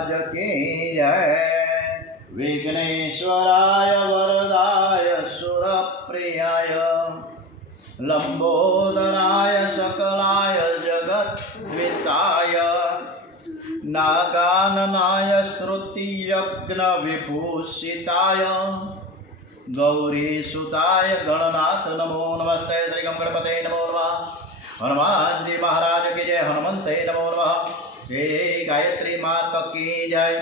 महाराज की जय। विघ्नेश्वराय वरदाय सुरप्रियाय लंबोदराय सकलाय जगद्विताय नागाननाय श्रुतियज्ञ विभूषिताय गौरीसुताय गणनाथ नमो नमस्ते। श्री गणपते नमो नमः। हनुमान जी महाराज की जय। हनुमंते नमो नमः। श्री गायत्री माता की जय।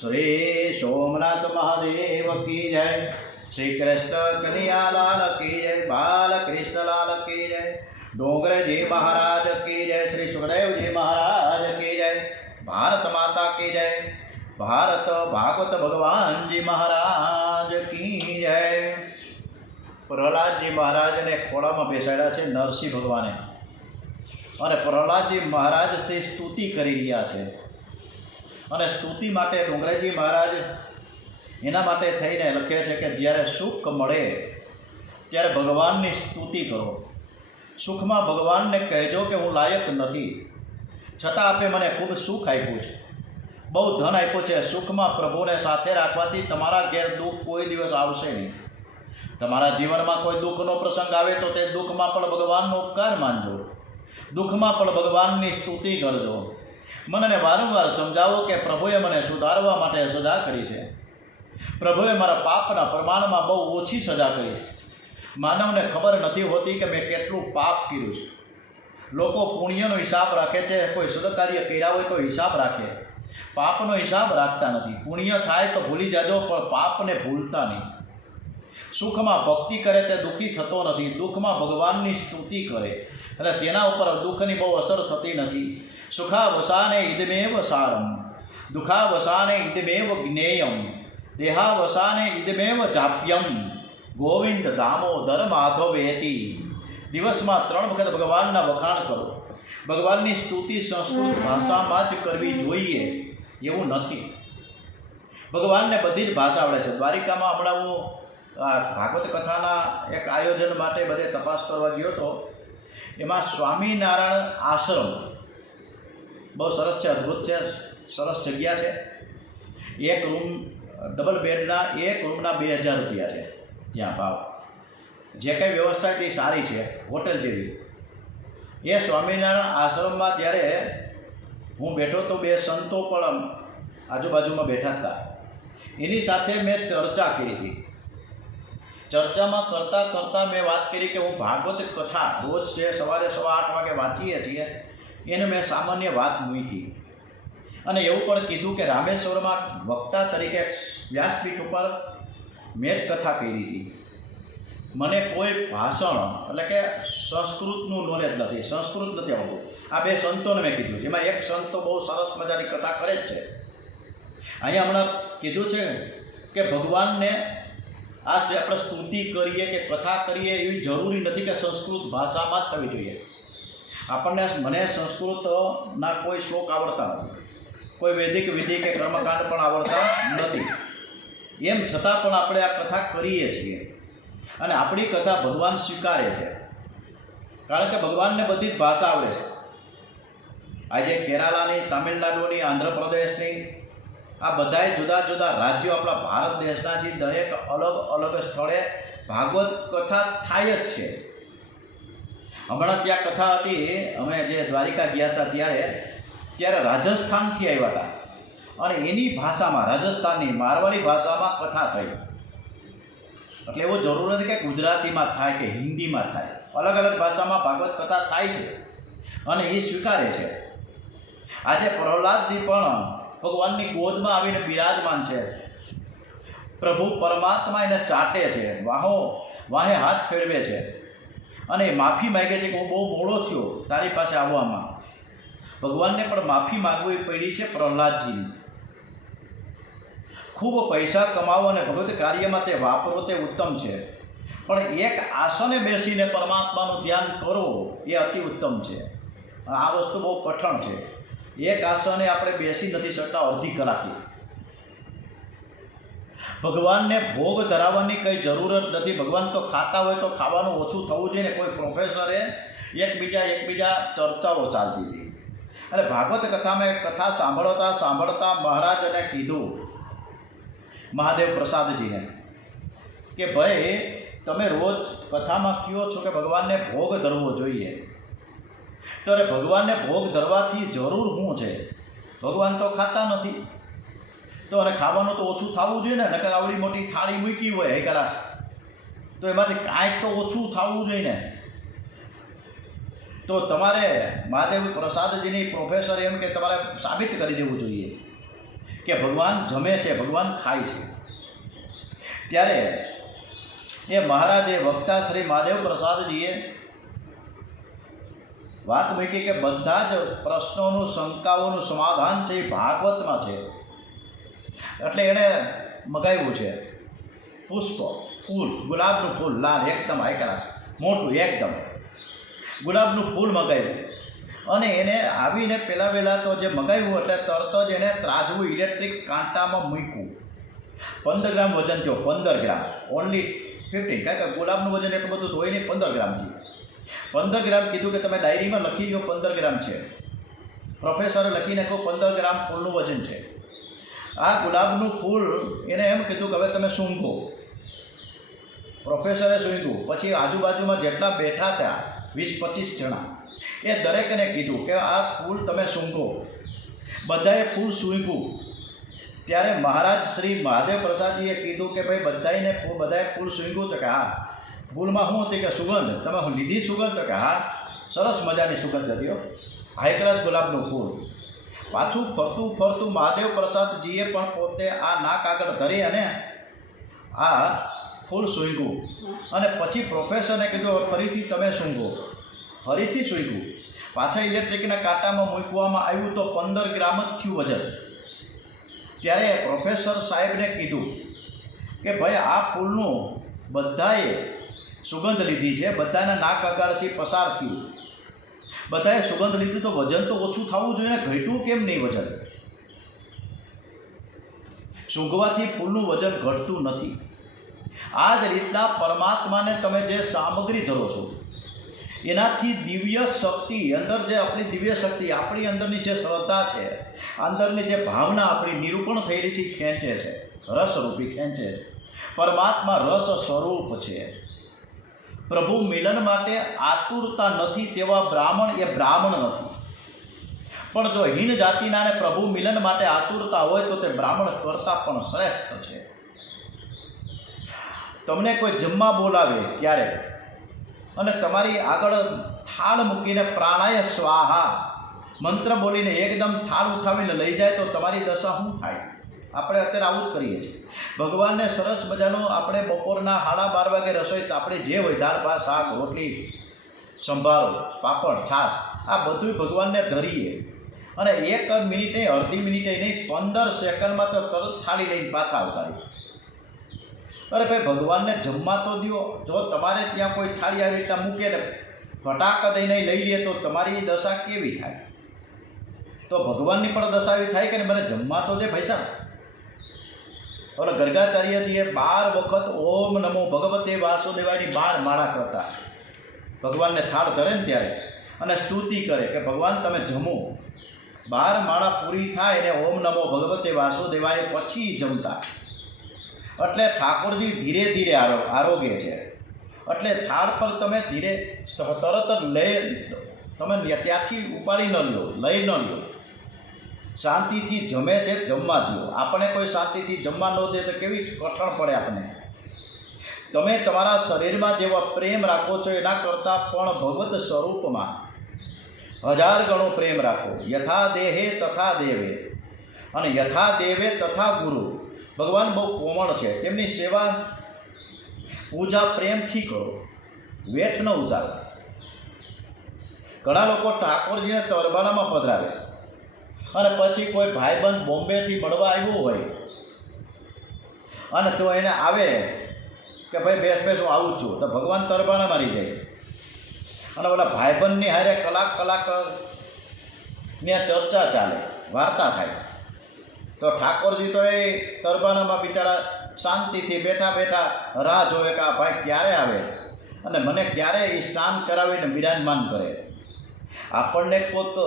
श्री सोमनाथ महादेव की जय। श्री कृष्ण कन्हैया लाल की जय। बाल कृष्ण लाल की जय। डोंगरे जी महाराज की जय। श्री सुखदेव जी महाराज की जय। भारत माता की जय। भारत भागवत भगवान जी महाराज की जय। प्रहलाद जी महाराज ने खोड़ा में बेसाड़ा है नरसिंह भगवाने और प्रहलाद जी महाराज से स्तुति करी रह्या छे और स्तुति माटे डोंगरेजी महाराज एना माटे थईने लखे छे कि ज्यारे सुख मळे त्यारे भगवाननी स्तुति करो। सुखमां भगवानने कहेजो कि हूँ लायक नथी छतां आपे मने खूब सुख आप्युं छे, बहु धन आप्युं छे। सुखमां प्रभुने साथे राखवाथी तमारा घेर दुख कोई दिवस आवशे नहीं। तमारा जीवनमां कोई दुखनो प्रसंग आवे तो ते दुखमां पण भगवाननो उपकार मानजो, दुखमां पण भगवाननी स्तुति करजो। मनने वारंवार समजावो कि प्रभुए मने सुधारवा माटे सजा करी छे। प्रभुए मारा पापना प्रमाणमां बहु ओછી सजा करी छे। मानवने खबर नथी होती कि मैं केटલું पाप कर्युं छे। लोको पुण्यनो हिसाब राखे छे, कोई सदकार्य कर्या होय तो हिसाब राखे, पापनो हिसाब राखता नथी। पुण्य थाय तो भूली जाजो पण पापने भूलता नहीं। सुखमां भक्ति करे ते दुखी थतो नथी, दुखमां भगवाननी स्तुति करे એટલે તેના ઉપર દુઃખની બહુ અસર થતી નથી। સુખાવસાને ઇદમેવ સારમ દુઃખાવસાને ઇદમેવ જ્ઞેયમ દેહાવસાને ઇદમેવ જાપ્યમ ગોવિંદ દામોદર માધવેતિ। દિવસમાં 3 વખત ભગવાનના વખાણ કરો। ભગવાનની સ્તુતિ સંસ્કૃત ભાષામાં જ કરવી જોઈએ એવું નથી। ભગવાનને બધી જ ભાષા આવડે છે। દ્વારિકામાં હમણાં હું ભાગવત કથાના એક આયોજન માટે બધે તપાસ કરવા ગયો હતો। એમાં સ્વામિનારાયણ આશ્રમ બહુ સરસ છે, અદ્ભુત છે, સરસ જગ્યા છે। એક રૂમ ડબલ બેડના એક રૂમના 2000 રૂપિયા છે ત્યાં ભાવ। જે કંઈ વ્યવસ્થા છે એ સારી છે, હોટેલ જેવી। એ સ્વામિનારાયણ આશ્રમમાં જ્યારે હું બેઠો તો 2 સંતો પણ આજુબાજુમાં બેઠા હતા। એની સાથે મેં ચર્ચા કરી હતી। चर्चा में करता करता मैं बात करी कि हूँ भागवत कथा रोज से सवारे 8:15 वागे वाँचीए छीए एने मैं सामान्य बात मूकी अने एवं पण कीधुं कि रामेश्वर में वक्ता तरीके व्यासपीठ पर मैं ज कथा करी थी। मने कोई भाषण एटले के संस्कृतनुं नॉलेज नथी, संस्कृत नथी आवडुं। आ 2 संतोने मैं कीधुं, जेमां एक संत तो बहुत सरस मजानी कथा करे ज छे। अहींया हमणां कीधुं छे कि भगवान ने आज जो આપણે સ્તુતિ કરીએ કે કથા કરીએ એવી જરૂરી નથી કે સંસ્કૃત ભાષામાં જ થવી જોઈએ। આપણને મને સંસ્કૃતના કોઈ શ્લોક આવડતા નથી, કોઈ વૈદિક વિધિ કે કર્મકાંડ પણ આવડતા નથી। એમ છતાં પણ આપણે આ કથા કરીએ છીએ અને આપણી કથા ભગવાન સ્વીકારે છે, કારણ કે ભગવાનને બધી જ ભાષા આવડે છે। આજે કેરાલાની, તમિલનાડુની, આંધ્રપ્રદેશની आ बधाए जुदा जुदा राज्यों अपना भारत देशना छे। दरेक अलग अलग स्थले भागवत कथा थाय ज छे। हमणां त्यां कथा हती, अमे जे द्वारिका गया था त्यारे राजस्थानथी आव्या हता अने एनी भाषामां, राजस्थाननी मारवाड़ी भाषामां कथा थई। एटले एवो जरूर नथी कि गुजरातीमां थाय के हिंदीमां थाय, अलग अलग भाषामां भागवत कथा थाय छे अने ए स्वीकारे छे। आजे प्रहलादजी पण भगवान की गोद में आवीने बिराजमान है। प्रभु परमात्मा एने चाटे छे, वाहे हाथ फेरवे छे अने माफी मांगे छे कि हूँ बहु मोड़ो थयो तारी पासे आववामां। भगवान ने पण माफी मांगवी पड़ी छे प्रहलादजी। खूब पैसा कमावो अने भगवत कार्य में ते वापरो ते उत्तम छे, पण एक आसने बेसीने परमात्मानुं ध्यान करो ए अति उत्तम छे। आ वस्तु बहु कठण छे। एक आसने आपणे बेसी नहीं सकता अर्धी कलाके। भगवान ने भोग धरावવાની कई जरूरत नहीं। भगवान तो खाता हो तो खावानुं ओछुं थवुं जोईए। कोई प्रोफेसरे एकबीजा चर्चाओ चालती थी અને ભાગવત કથામાં એક કથા સાંભળતા સાંભળતા મહારાજને કીધું મહાદેવ પ્રસાદજીને કે ભાઈ તમે રોજ કથામાં કહો છો કે ભગવાનને ભોગ ધરવો જોઈએ, તો ભગવાનને ભોગ ધરવાથી જરૂર શું છે? ભગવાન તો ખાતા નથી, તો અને ખાવાનું તો ઓછું થવું જોઈએ ને. નકર આવડી મોટી થાળી મૂકી હોય કલાક, તો એમાંથી કાંઈક તો ઓછું થવું જોઈએ ને. તો તમારે મહાદેવ પ્રસાદજીની પ્રોફેસર એમ કે તમારે સાબિત કરી દેવું જોઈએ કે ભગવાન જમે છે, ભગવાન ખાય છે. ત્યારે એ મહારાજે વક્તા શ્રી મહાદેવ પ્રસાદજીએ વાત મૂકી કે બધા જ પ્રશ્નોનું શંકાઓનું સમાધાન છે એ ભાગવતમાં છે. એટલે એણે મગાવ્યું છે પુષ્પ, ફૂલ, ગુલાબનું ફૂલ લાલ એકદમ હાઈકરા મોટું એકદમ ગુલાબનું ફૂલ મગાવ્યું. અને એને આવીને પહેલાં તો જે મગાવ્યું એટલે તરત જ એને ત્રાજવું ઇલેક્ટ્રિક કાંટામાં મૂક્યું. 15 ગ્રામ વજન થયો, 15 ગ્રામ, ઓનલી 15, કારણ કે ગુલાબનું વજન એટલું બધું હોય નહીં, 15 ગ્રામ થયું. 15 ગ્રામ કીધું કે તમે ડાયરીમાં લખી લો 15 ગ્રામ છે. પ્રોફેસરે લખીને કહું 15 ગ્રામ ફૂલનું વજન છે. આ ગુલાબનું ફૂલ એને એમ કીધું કે હવે તમે સૂંઘો. પ્રોફેસરે સૂંઘ્યું. પછી આજુબાજુમાં જેટલા બેઠા હતા 20-25 જણા, એ દરેકને કીધું કે આ ફૂલ તમે સૂંઘો. બધાએ ફૂલ સૂંઘ્યું. ત્યારે મહારાજ શ્રી મહાદેવ પ્રસાદજીએ કીધું કે ભાઈ બધાએ ફૂલ સૂંઘ્યું? તો કે હા. ફૂલમાં શું હતી કે સુગંધ. તમે લીધી સુગંધ? તો કે હા, સરસ મજાની સુગંધ હતી, હાઈ ક્લાસ ગુલાબનું ફૂલ. પાછું ફરતું મહાદેવ પ્રસાદજીએ પણ પોતે આ નાક આગળ ધરી અને આ ફૂલ સૂંઘ્યું. અને પછી પ્રોફેસરને કીધું ફરીથી તમે સૂંઘો. ફરીથી સૂંઘ્યું. પાછા ઇલેક્ટ્રિકના કાંટામાં મૂકવામાં આવ્યું તો 15 ગ્રામ જ થયું વજન. ત્યારે પ્રોફેસર સાહેબને કીધું કે ભાઈ આ ફૂલનું બધાએ સુગંધ લીધી છે, બધાના નાક આગળથી પસાર થયું, બધાએ સુગંધ લીધી, તો વજન તો ઓછું થવું જોઈએ ને, ઘટ્યું કેમ નહીં વજન? સૂંઘવાથી ફૂલનું વજન ઘટતું નથી. આ જ રીતના પરમાત્માને તમે જે સામગ્રી ધરો છો એનાથી દિવ્ય શક્તિ, અંદર જે આપણી દિવ્ય શક્તિ, આપણી અંદરની જે શ્રદ્ધા છે, અંદરની જે ભાવના આપણી નિરૂપણ થયેલી છે, ખેંચે છે, રસરૂપી ખેંચે છે. પરમાત્મા રસ સ્વરૂપ છે. પ્રભુ મિલન માટે આતુરતા નથી તેવા બ્રાહ્મણ એ બ્રાહ્મણ નથી. પણ જો હીન જાતિના ને પ્રભુ મિલન માટે આતુરતા હોય તો તે બ્રાહ્મણ કરતાં પણ શ્રેષ્ઠ છે. તમને કોઈ જમવા બોલાવે ક્યારે અને તમારી આગળ થાળ મૂકીને પ્રાણાય સ્વાહા મંત્ર બોલીને એકદમ થાળ ઉઠાવીને લઈ જાય તો તમારી દશા શું થાય? આપણે અત્યારે આવું જ કરીએ છીએ. ભગવાનને સરસ મજાનું આપણે બપોરના 12:30 વાગે રસોઈ, આપણે જે હોય દાળ ભાત શાક રોટલી સંભારો પાપડ છાશ આ બધું ભગવાનને ધરીએ અને 1 મિનિટ નહીં, અડધી મિનિટે નહીં, 15 સેકન્ડમાં તો તરત થાળી લઈને પાછા આવતા રહીએ. અરે ભાઈ ભગવાનને જમવા તો દો. જો તમારે ત્યાં કોઈ થાળી આવી રીતના મૂકે ને ફટાક દઈને લઈ લે તો તમારી દશા કેવી થાય? તો ભગવાનની પણ દશા એવી થાય કે મને જમવા તો દે ભાઈ સાહેબ. ઓલા ગર્ગાચાર્યજીએ 12 વખત ઓમ નમો ભગવતે વાસુદેવાયની 12 માળા કરતા. ભગવાનને થાળ ધરે ને ત્યારે અને સ્તુતિ કરે કે ભગવાન તમે જમો. 12 માળા પૂરી થાય ને ઓમ નમો ભગવતે વાસુદેવાય પછી જમતા. એટલે ઠાકોરજી ધીરે ધીરે આરોગ્ય છે. એટલે થાળ પર તમે ધીરે તરત જ તમે ત્યાંથી ઉપાડી ન લો, લઈ ન લો. શાંતિથી જમે છે, જમવા દો. આપણે કોઈ શાંતિથી જમવા ન દે તો કેવી કઠણ પડે આપણે. તમે તમારા શરીરમાં જેવા પ્રેમ રાખો છો એના કરતાં પણ ભગવત સ્વરૂપમાં 1000 ગણો પ્રેમ રાખો. યથા દેહે તથા દેવે અને યથા દેવે તથા ગુરુ. ભગવાન બહુ કોમળ છે. તેમની સેવા પૂજા પ્રેમથી કરો, વેઠ ન ઉતારો. ઘણા લોકો ઠાકોરજીને તરબાલામાં પધરાવે અને પછી કોઈ ભાઈબંધ બોમ્બેથી મળવા આવ્યો હોય અને તો એને આવે કે ભાઈ બેસ હું આવું જ છું, તો ભગવાન તરબાના મારી જાય અને ઓલા ભાઈબંધની હારે કલાક ત્યાં ચર્ચા ચાલે, વાર્તા થાય. તો ઠાકોરજી તો એ તરબાનામાં બિચારા શાંતિથી બેઠા રાહ જોવે કે આ ભાઈ ક્યારે આવે અને મને ક્યારે એ સ્નાન કરાવીને બિરાજમાન કરે. આપણને કોઈક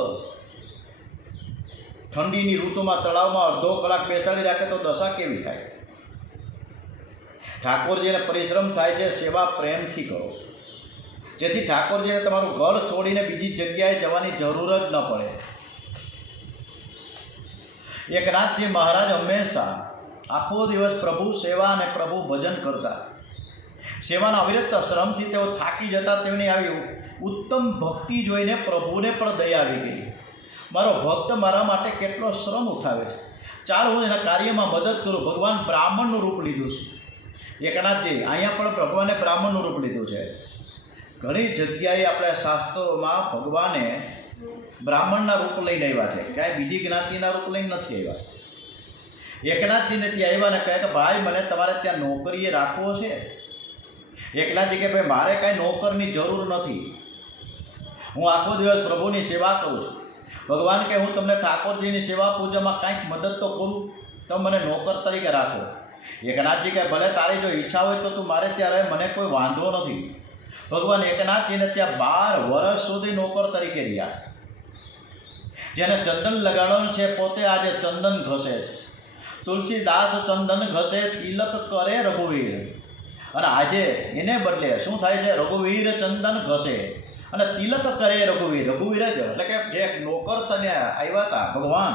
ઠંડીની ઋતુમાં તળાવમાં અડધો કલાક બેસાડી રાખે તો દશા કેવી થાય? ઠાકોરજીને પરિશ્રમ થાય છે, સેવા પ્રેમથી કરો, જેથી ઠાકોરજીને તમારું ઘર છોડીને બીજી જગ્યાએ જવાની જરૂર જ ન પડે. એકનાથજી મહારાજ હંમેશા આખો દિવસ પ્રભુ સેવા અને પ્રભુ ભજન કરતા. સેવાના અવિરત શ્રમથી તેઓ થાકી જતા. તેમની આવી ઉત્તમ ભક્તિ જોઈને પ્રભુને પણ દયા આવી ગઈ. મારો ભક્ત મારા માટે કેટલો શ્રમ ઉઠાવે છે, ચાલ હું એના કાર્યમાં મદદ કરું. ભગવાન બ્રાહ્મણનું રૂપ લીધું છે. એકનાથજી અહીંયા પણ ભગવાને બ્રાહ્મણનું રૂપ લીધું છે. ઘણી જગ્યાએ આપણે શાસ્ત્રોમાં ભગવાને બ્રાહ્મણના રૂપ લઈને આવ્યા છે, ક્યાંય બીજી જ્ઞાતિના રૂપ લઈને નથી આવ્યા. એકનાથજીને ત્યાં આવ્યા ને કહે કે ભાઈ મને તમારે ત્યાં નોકરીએ રાખવો છે. એકનાથજી કે ભાઈ મારે કાંઈ નોકરની જરૂર નથી, હું આખો દિવસ પ્રભુની સેવા કરું છું. ભગવાન કે હું તમને ઠાકોરજીની સેવા પૂજામાં કાંઈક મદદ તો કરું, તો મને નોકર તરીકે રાખો. એકનાથજી કે ભલે તારી જો ઈચ્છા હોય તો તું મારે ત્યાં રહે, મને કોઈ વાંધો નથી. ભગવાન એકનાથજીને ત્યાં 12 વર્ષ સુધી નોકર તરીકે રહ્યા. જેને ચંદન લગાડવાનું છે પોતે આજે ચંદન ઘસે છે. તુલસીદાસ ચંદન ઘસે, તિલક કરે રઘુવીર. અને આજે એને બદલે શું થાય છે? રઘુવીર ચંદન ઘસે અને તિલક કરે રઘુવીર. રઘુવીર જ એટલે કે જે નોકર તને આવ્યા હતા ભગવાન,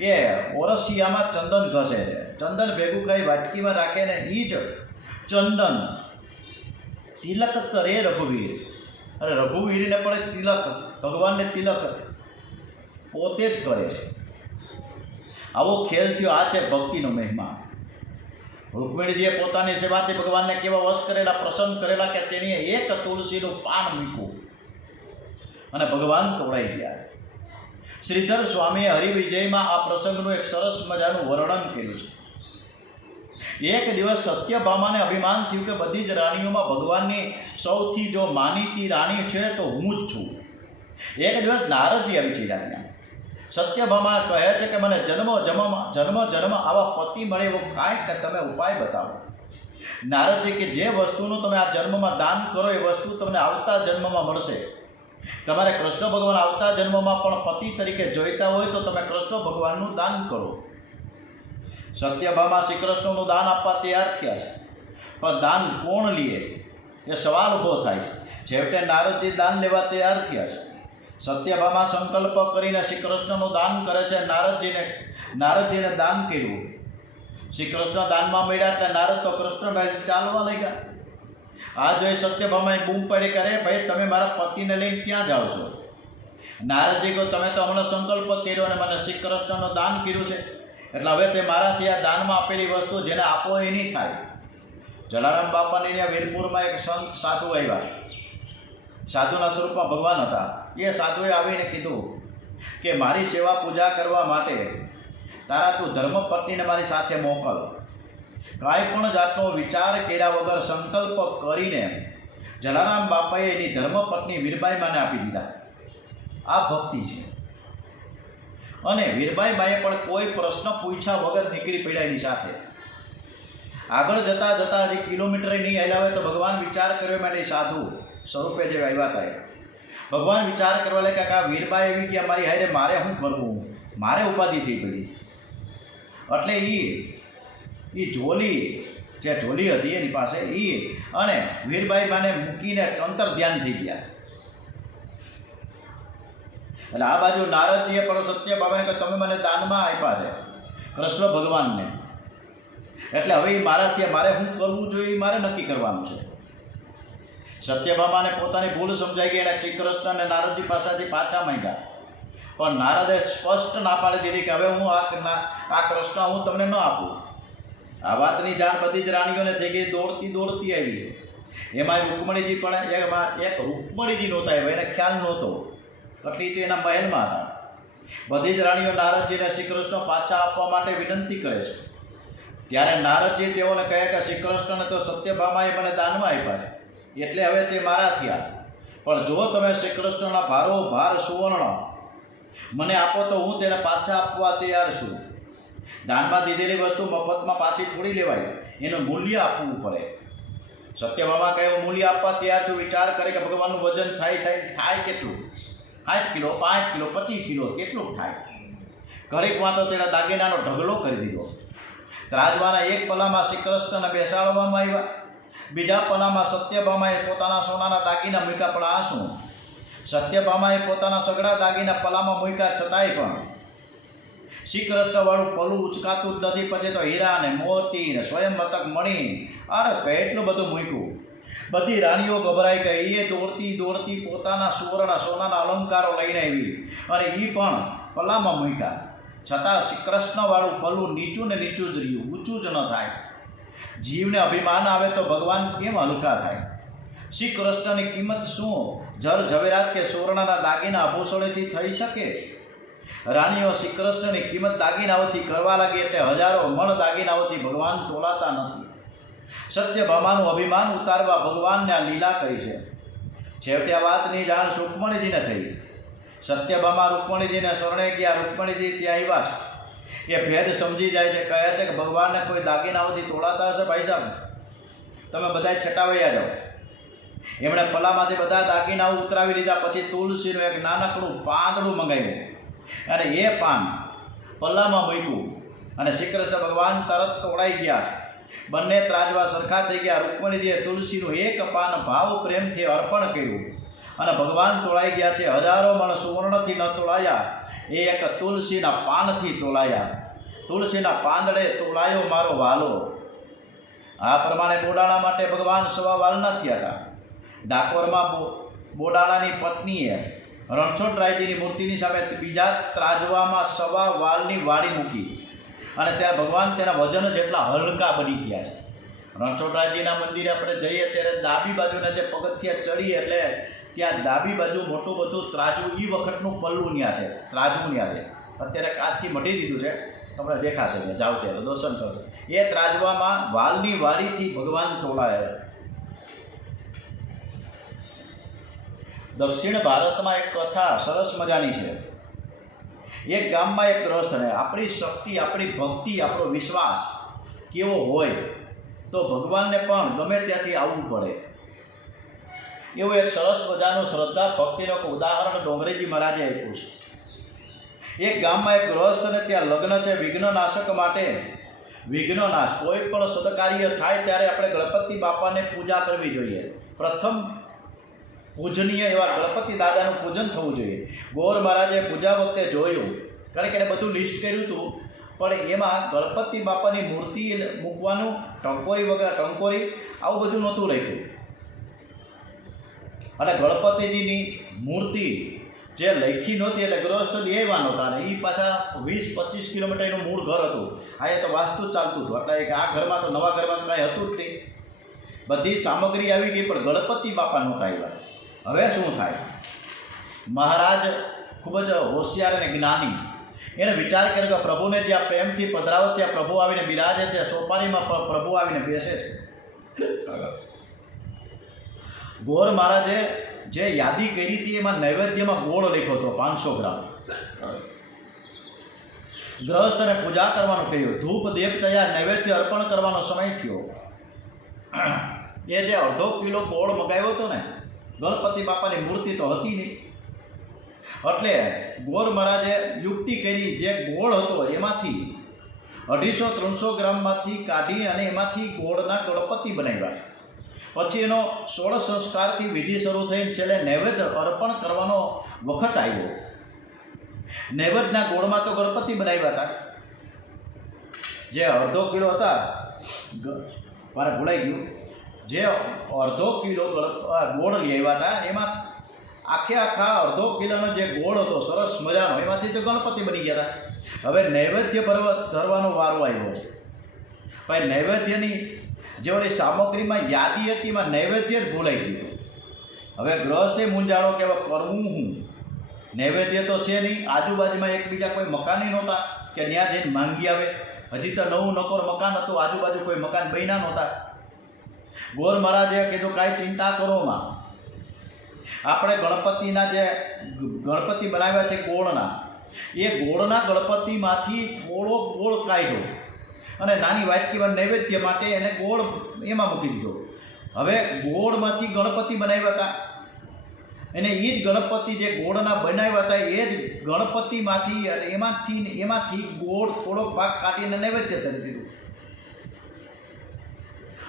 એ ઓરસિયામાં ચંદન ઘસે છે. ચંદન ભેગું કરી વાટકીમાં રાખે ને એ જ ચંદન તિલક કરે રઘુવીર. અને રઘુવીરને પણ તિલક, ભગવાનને તિલક પોતે જ કરે છે. આવો ખેલ થયો. આ છે ભક્તિનો મહિમા. રૂકમિણીજીએ પોતાની સેવાથી ભગવાનને કેવા વશ કરેલા, પ્રસન્ન કરેલા કે તેની એક તુલસીનું પાન મૂક્યું અને ભગવાન તોડાઈ ગયા. શ્રીધર સ્વામીએ હરિવિજયમાં આ પ્રસંગનું એક સરસ મજાનું વર્ણન કર્યું છે. એક દિવસ સત્યભામાને અભિમાન થયું કે બધી જ રાણીઓમાં ભગવાનની સૌથી જો માનીતી રાણી છે તો હું જ છું. એક દિવસ નારદજી આવી છે ત્યાં. સત્યભામા કહે છે કે મને જન્મ જન્મ આવા પતિ મળે એવો કાંઈક કે તમે ઉપાય બતાવો. નારદજી કે જે વસ્તુનું તમે આ જન્મમાં દાન કરો એ વસ્તુ તમને આવતા જન્મમાં મળશે. તમારે કૃષ્ણ ભગવાન આવતા જન્મમાં પણ પતિ તરીકે જોઈતા હોય તો તમે કૃષ્ણ ભગવાનનું દાન કરો. સત્યભામા શ્રી કૃષ્ણનું દાન આપવા તૈયાર થયા છે, પણ દાન કોણ લે એ સવાલ ઊભો થાય છે. છેવટે નારદજી દાન લેવા તૈયાર થયા છે. સત્યભામા સંકલ્પ કરીને શ્રી કૃષ્ણનું દાન કરે છે. નારદજીને દાન કર્યું. શ્રી કૃષ્ણ દાનમાં મળ્યા એટલે નારદ તો કૃષ્ણ ચાલવા લાગ્યા. આ જોઈ સત્યભામાએ બૂમ પાડી કરે, ભાઈ તમે મારા પતિને લઈને ક્યાં જાઓ છો? નારદજી કહો તમે તો હમણાં સંકલ્પ કર્યો અને મને શ્રી કૃષ્ણનું દાન કર્યું છે, એટલે હવે તે મારાથી આ દાનમાં આપેલી વસ્તુ જેને આપો એ નહીં થાય. જલારામ બાપાની ત્યાં વીરપુરમાં એક સંત સાધુ આવ્યા. સાધુના સ્વરૂપમાં ભગવાન હતા. એ સાધુએ આવીને કીધું કે મારી સેવા પૂજા કરવા માટે તારા તું ધર્મપત્નીને મારી સાથે મોકલ. કાંઈ પણ જાતનો વિચાર કર્યા વગર સંકલ્પ કરીને જલારામ બાપાએ એની ધર્મપત્ની વીરબાઈ માને આપી દીધા. આ ભક્તિ છે. અને વીરબાઈ બાઈએ પણ કોઈ પ્રશ્ન પૂછ્યા વગર નીકળી પડ્યા એની સાથે. આગળ જતાં હજી કિલોમીટરે નહીં આવ્યા હોય તો ભગવાન વિચાર કર્યો માટે સાધુ સ્વરૂપે જે આવ્યા હતા ભગવાન વિચાર કરવા લાગ્યા કે આ વીરબાઈ એવી કે મારી હારે મારે શું કરવું, મારે ઉપાધિ થઈ પડી. એટલે એ ઝોલી જે ઝોલી હતી એની પાસે એ અને વીરબાઈ બાને મૂકીને અંતર ધ્યાન થઈ ગયા. એટલે આ બાજુ નારદજીએ પણ સત્યભામાને કહ્યું તમે મને દાનમાં આપ્યા છે કૃષ્ણ ભગવાનને, એટલે હવે એ મારાથી મારે શું કરવું જોઈએ એ મારે નક્કી કરવાનું છે. સત્યભામાને પોતાની ભૂલ સમજાઈ ગઈ. એના શ્રી કૃષ્ણ અને નારદજી પાસેથી પાછા માંગ્યા, પણ નારદે સ્પષ્ટ ના પાડી દીધી કે હવે હું આ કૃષ્ણ હું તમને ન આપું. આ વાતની જાણ બધી જ રાણીઓને થઈ ગઈ. દોડતી આવી. એમાં રૂકમણીજી પણ એક રૂકમણીજી નહોતા આવ્યા, એને ખ્યાલ નહોતો, એટલી તો એના મહેલમાં હતા. બધી જ રાણીઓ નારદજીને શ્રી કૃષ્ણ પાછા આપવા માટે વિનંતી કરે છે. ત્યારે નારદજી તેઓને કહે કે શ્રી કૃષ્ણને તો સત્યભામાએ મને દાનમાં આપ્યા છે, એટલે હવે તે મારા થયા. પણ જો તમે શ્રી કૃષ્ણના ભારોભાર સુવર્ણ મને આપો તો હું તેને પાછા આપવા તૈયાર છું. દાનમાં દીધેલી વસ્તુ મફતમાં પાછી થોડી લેવાય, એનું મૂલ્ય આપવું પડે. સત્યભામા કહે હું મૂલ્ય આપવા તૈયાર છું. વિચાર કરે કે ભગવાનનું વજન થાય કેટલું? 8 કિલો, 5 કિલો, 25 કિલો કેટલું થાય? ઘડીકમાં તો તેના દાગીનાનો ઢગલો કરી દીધો. ત્રાજવાના એક પલામાં શ્રી કૃષ્ણને બેસાડવામાં આવ્યા, બીજા પલામાં સત્યભામાએ પોતાના સોનાના દાગીના મૂક્યા. પણ આ શું? સત્યભામાએ પોતાના સગડા દાગીના પલામાં મૂક્યા છતાંય પણ શ્રી કૃષ્ણવાળું પલું ઉચકાતું જ નથી. પછી તો હીરા ને મોતી ને સ્વયં મતક મણી અરે કેટલું બધું મૂક્યું. બધી રાણીઓ ગભરાઈ ગઈ. એ દોડતી દોડતી પોતાના સુવર્ણ સોનાના અલંકારો લઈને આવી અને એ પણ પલામાં મૂક્યા. છતાં શ્રી કૃષ્ણવાળું પલું નીચું ને નીચું જ રહ્યું, ઊંચું જ ન થાય. જીવને અભિમાન આવે તો ભગવાન કેમ હલકા થાય? શ્રી કૃષ્ણની કિંમત શું જર ઝવેરાત કે સુવર્ણના દાગીના આભૂષણેથી થઈ શકે? રાણીઓ શ્રી કૃષ્ણની કિંમત દાગીનાઓથી કરવા લાગી એટલે હજારો મણ દાગીનાઓથી ભગવાન તોલાતા નથી. સત્યભામાનું અભિમાન ઉતારવા ભગવાનને આ લીલા કરી છે. છેવટે આ વાતની જાણ રૂકમણીજીને થઈ. સત્યભામા રૂકમણીજીને શરણે ગયા. રૂકમણીજી ત્યાં આવ્યા છે. એ ભેદ સમજી જાય છે. કહે છે કે ભગવાનને કોઈ દાગીનાઓથી તોડાતા હશે ભાઈ સાહેબ, તમે બધા છટાવૈયા જાઓ. એમણે પલામાંથી બધા દાગીનાઓ ઉતરાવી લીધા. પછી તુલસીનું એક નાનકડું પાંદડું મંગાવ્યું અને એ પાન પલ્લામાં મૂક્યું અને શ્રી કૃષ્ણ ભગવાન તરત તોડાઈ ગયા. બંને ત્રાજવા સરખા થઈ ગયા. રૂકમણીજીએ તુલસીનું એક પાન ભાવ પ્રેમથી અર્પણ કર્યું અને ભગવાન તોડાઈ ગયા છે. હજારો મણ સુવર્ણથી ન તોડાયા, એ એક તુલસીના પાનથી તોડાયા. તુલસીના પાંદડે તોડાયો મારો વાલો. આ પ્રમાણે બોડાણા માટે ભગવાન સવા વાલના થયા હતા. ડાકોરમાં બોડાણાની પત્નીએ રણછોડરાયજીની મૂર્તિની સામે બીજા ત્રાજવામાં સવા વાલની વાડી મૂકી અને ત્યાં ભગવાન તેના વજન જેટલા હલકા બની ગયા છે. રણછોડરાયજીના મંદિરે આપણે જઈએ ત્યારે ડાબી બાજુના જે પગથિયા ચડીએ એટલે ત્યાં ડાબી બાજુ મોટું બધું ત્રાજવું એ વખતનું પલ્લું ત્યાં છે, ત્રાજવું ત્યાં છે. અત્યારે કાચથી મઢી દીધું છે, તમને દેખાશે ત્યાં જાઓ ત્યારે દર્શન કરશો. એ ત્રાજવામાં વાલની વાડીથી ભગવાન તોડાયા. દક્ષિણ ભારતમાં એક કથા સરસ મજાની છે. એક ગામમાં એક ગ્રસ્તને આપણી શક્તિ, આપણી ભક્તિ, આપણો વિશ્વાસ કેવો હોય તો ભગવાનને પણ ગમે ત્યાંથી આવવું પડે. એવું એક સરસ મજાનું શ્રદ્ધા ભક્તિનું એક ઉદાહરણ ડોંગરેજી મહારાજે આપ્યું છે. એક ગામમાં એક ગૃહસ્થને ત્યાં લગ્ન છે. વિઘ્નનાશક માટે વિઘ્નનાશ કોઈ પણ સદકાર્ય થાય ત્યારે આપણે ગણપતિ બાપાને પૂજા કરવી જોઈએ. પ્રથમ પૂજનીય એવા ગણપતિ દાદાનું પૂજન થવું જોઈએ. ગોર મહારાજે પૂજા વખતે જોયું, કારણ કે એને બધું લિસ્ટ કર્યું હતું, પણ એમાં ગણપતિ બાપાની મૂર્તિ મૂકવાનું ટંકોરી વગર ટંકોરી આવું બધું નહોતું રાખ્યું. અને ગણપતિજીની મૂર્તિ જે લખી નહોતી એટલે ગ્રહસ્થ લેવા નહોતા. અને એ પાછા 20-25 કિલોમીટરનું મૂળ ઘર હતું. અહીંયા તો વાસ્તુ ચાલતું હતું એટલે આ ઘરમાં તો નવા ઘરમાં તો કાંઈ હતું જ નહીં. બધી સામગ્રી આવી ગઈ પણ ગણપતિ બાપા નહોતા આવ્યા. હવે શું થાય? મહારાજ ખૂબ જ હોશિયાર અને જ્ઞાની, એણે વિચાર કર્યો કે પ્રભુને જ્યાં પ્રેમથી પધરાવો ત્યાં પ્રભુ આવીને બિરાજે છે, સોપારીમાં પ્રભુ આવીને બેસે છે. ગોર મહારાજે જે યાદી કરી હતી એમાં નૈવેદ્યમાં ગોળ લખ્યો હતો 500 ગ્રામ. ગ્રહસ્થને પૂજા કરવાનું કહ્યું. ધૂપ દેપ તૈયાર, નૈવેદ્ય અર્પણ કરવાનો સમય થયો. એ જે 1/2 કિલો ગોળ મગાવ્યો હતો ને, ગણપતિ બાપાની મૂર્તિ તો હતી નહીં. એટલે ગોર મહારાજે યુક્તિ કરી. જે ગોળ હતો એમાંથી 250-300 ગ્રામમાંથી કાઢી અને એમાંથી ગોળના ગણપતિ બનાવ્યા. પછી એનો 16 સંસ્કારથી વિધિ શરૂ થઈ. છેલ્લે નૈવેદ્ય અર્પણ કરવાનો વખત આવ્યો. નૈવેદ્યના ગોળમાં તો ગણપતિ બનાવ્યા હતા. જે 1/2 કિલો હતા, મારે ભૂલાઈ ગયું, જે 1/2 કિલો ગોળ લઈ આવ્યા હતા એમાં આખા 1/2 કિલોનો જે ગોળ હતો સરસ મજાનો, એમાંથી તો ગણપતિ બની ગયા હતા. હવે નૈવેદ્ય ધરવાનો વારો આવ્યો છે. ભાઈ નૈવેદ્યની જે ઓલી સામગ્રીમાં યાદી હતી એમાં નૈવેદ્ય જ ભૂલાઈ ગયું. હવે ગ્રહસ્થે મૂંઝાણો કે હવે કરવું હું? નૈવેદ્ય તો છે નહીં, આજુબાજુમાં એકબીજા કોઈ મકાની નહોતા કે ત્યાં જઈને માંગી આવે. હજી તો નવું નકોર મકાન હતું, આજુબાજુ કોઈ મકાન બન્યા નહોતા. ગોર મહારાજે કીધું કાંઈ ચિંતા કરો માં, આપણે ગણપતિના જે ગણપતિ બનાવ્યા છે ગોળના, એ ગોળના ગણપતિમાંથી થોડો ગોળ કાઢ્યો અને નાની વાટકીમાં નૈવેદ્ય માટે એને ગોળ એમાં મૂકી દીધો. હવે ગોળમાંથી ગણપતિ બનાવ્યા હતા. અને એ જ ગણપતિ જે ગોળના બનાવ્યા હતા એ જ ગણપતિમાંથી એમાંથી ગોળ થોડોક ભાગ કાઢીને નૈવેદ્ય ધરી દીધું.